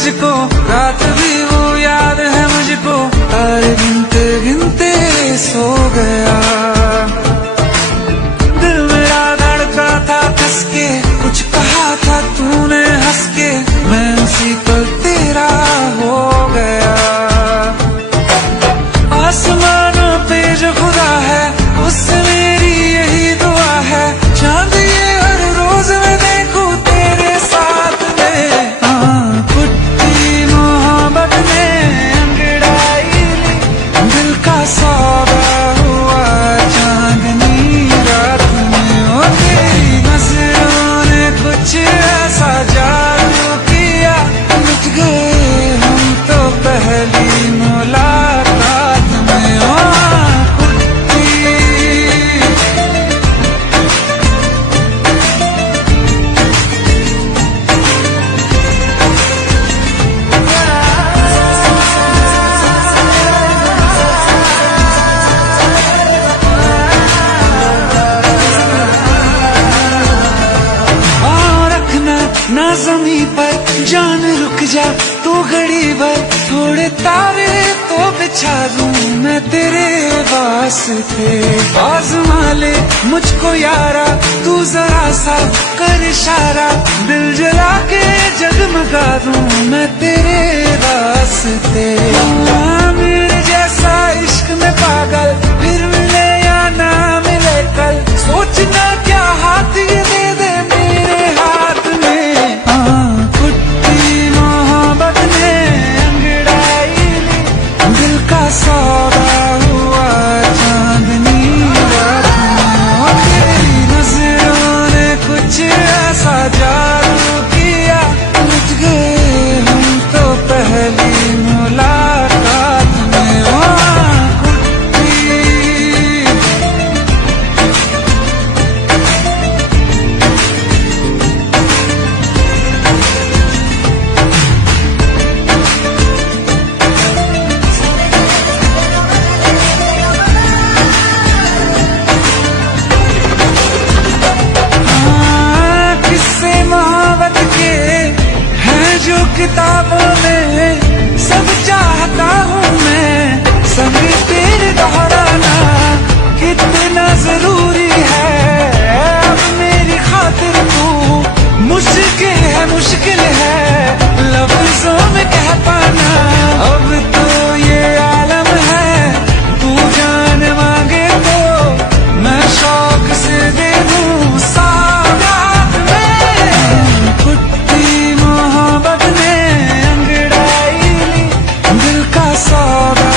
तुझको, रात भी वो याद है मुझको, तारे गिनते गिनते सो गया। दिल मेरा धड़का था कस के, कुछ कहा था तूने हंस के, मैं उसी पल तेरा हो गया। आसमानों पे जो खुदा है, उससे मेरी यही दुआ है, चांद ये हर रोज मैं देखूं तेरे साथ में। पुट्टी मोहब्बत ने अंगड़ाई ली, दिल का सौदा हुआ चांदनी रात में। ओ तेरी नजरों ने कुछ ऐसा जादू किया, लुट गए हम तो पहली मुलाकात में। ओ ना ज़मीं पर जान रुक जा तू घड़ी भर, थोड़े तारे तो बिछा दूं मैं तेरे वास्ते। आज़मा ले मुझको यारा, तू जरा सा कर इशारा, दिल जला के जगमगा दूं मैं तेरे वास्ते। मेरे जैसा इश्क में पागल फिर मिले या ना मिले कल, सोचना क्या हाथ ये दे दे मेरे हाथ में। पुट्टी मोहब्बत ने अंगड़ाई ली, दिल का सौदा हुआ चांदनी रात में। तेरी नजरों ने कुछ ऐसा जादू किया, लुट गए हम तो पहली मुलाकात में। जो किताबों में सब चाहता हूँ मैं, संग तेरे दोहराना कितना जरूरी है। अब मेरी खातिर तू मुश्किल है लफ्जों में कह पाना। अब तो ये आलम है, तू जान मांगे तो मैं शौक से दे दूँ सौगात में। पुट्टी मोहब्बत ने अंगड़ाई ली, दिल का सौदा